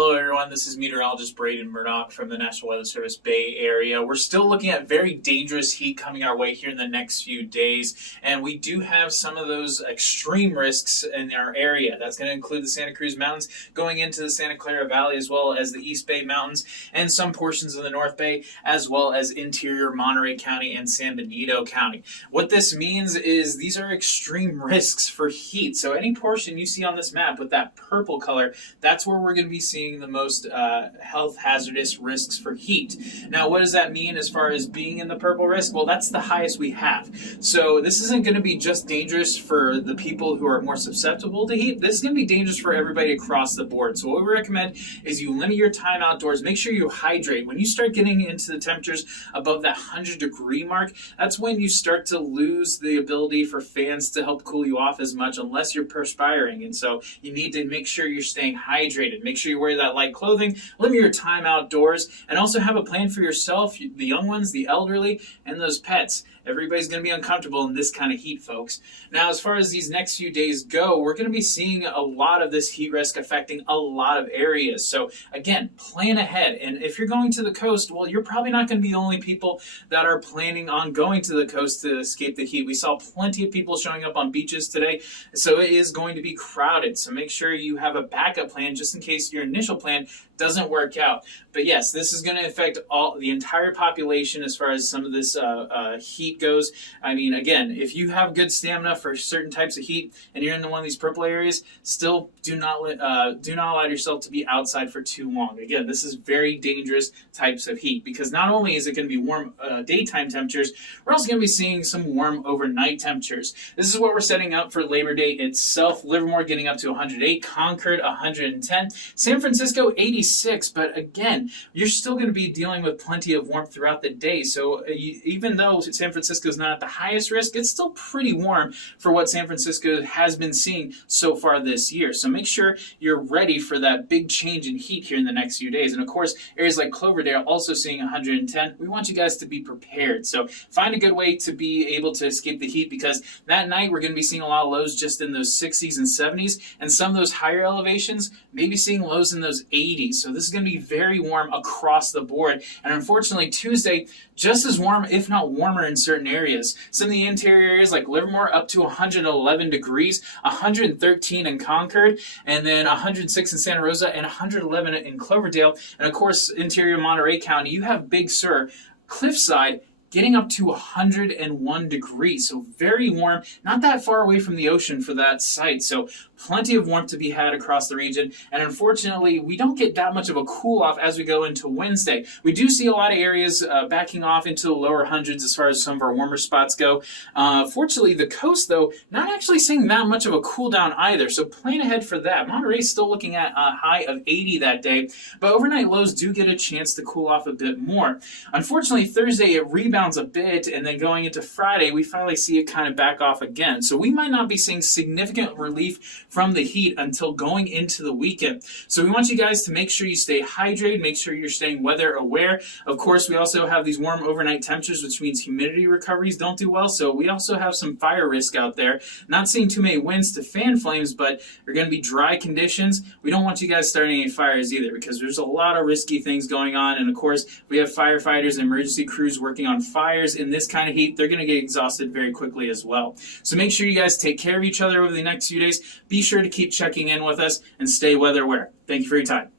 Hello everyone, this is meteorologist Braden Murdoch from the National Weather Service Bay Area. We're still looking at very dangerous heat coming our way here in the next few days, and we do have some of those extreme risks in our area. That's going to include the Santa Cruz Mountains going into the Santa Clara Valley, as well as the East Bay Mountains and some portions of the North Bay, as well as interior Monterey County and San Benito County. What this means is these are extreme risks for heat. So any portion you see on this map with that purple color, that's where we're going to be seeing the most health hazardous risks for heat. Now, what does that mean as far as being in the purple risk? Well, that's the highest we have. So this isn't going to be just dangerous for the people who are more susceptible to heat. This is going to be dangerous for everybody across the board. So what we recommend is you limit your time outdoors. Make sure you hydrate. When you start getting into the temperatures above that 100-degree mark, that's when you start to lose the ability for fans to help cool you off as much unless you're perspiring. And so you need to make sure you're staying hydrated. Make sure you wear that light clothing, limit your time outdoors, and also have a plan for yourself, the young ones, the elderly, and those pets. Everybody's going to be uncomfortable in this kind of heat, folks. Now, as far as these next few days go, we're going to be seeing a lot of this heat risk affecting a lot of areas. So, again, plan ahead. And if you're going to the coast, well, you're probably not going to be the only people that are planning on going to the coast to escape the heat. We saw plenty of people showing up on beaches today, so it is going to be crowded. So make sure you have a backup plan just in case your initial plan doesn't work out. But yes, this is going to affect the entire population as far as some of this heat goes. I mean, again, if you have good stamina for certain types of heat and you're in one of these purple areas, still do not allow yourself to be outside for too long. Again, this is very dangerous types of heat because not only is it going to be warm daytime temperatures, we're also going to be seeing some warm overnight temperatures. This is what we're setting up for Labor Day itself. Livermore getting up to 108, Concord 110, San Francisco 86. But again, you're still going to be dealing with plenty of warmth throughout the day. So even though San Francisco is not at the highest risk, it's still pretty warm for what San Francisco has been seeing so far this year. So make sure you're ready for that big change in heat here in the next few days. And of course, areas like Cloverdale also seeing 110. We want you guys to be prepared. So find a good way to be able to escape the heat because that night we're going to be seeing a lot of lows just in those 60s and 70s. And some of those higher elevations, maybe seeing lows in those 80s. So this is going to be very warm across the board. And unfortunately, Tuesday, just as warm, if not warmer in certain areas. Some of the interior areas like Livermore up to 111 degrees, 113 in Concord, and then 106 in Santa Rosa, and 111 in Cloverdale. And of course, interior Monterey County, you have Big Sur, Cliffside, getting up to 101 degrees. So very warm, not that far away from the ocean for that site. So plenty of warmth to be had across the region. And unfortunately, we don't get that much of a cool off as we go into Wednesday. We do see a lot of areas backing off into the lower hundreds as far as some of our warmer spots go. Fortunately, the coast, though, not actually seeing that much of a cool down either. So plan ahead for that. Monterey's still looking at a high of 80 that day, but overnight lows do get a chance to cool off a bit more. Unfortunately, Thursday, it rebounds a bit, and then going into Friday, we finally see it kind of back off again. So we might not be seeing significant relief from the heat until going into the weekend. So we want you guys to make sure you stay hydrated, make sure you're staying weather aware. Of course, we also have these warm overnight temperatures, which means humidity recoveries don't do well. So we also have some fire risk out there. Not seeing too many winds to fan flames, but they're going to be dry conditions. We don't want you guys starting any fires either because there's a lot of risky things going on. And of course, we have firefighters and emergency crews working on fires in this kind of heat. They're going to get exhausted very quickly as well. So make sure you guys take care of each other over the next few days. Be sure to keep checking in with us and stay weather aware. Thank you for your time.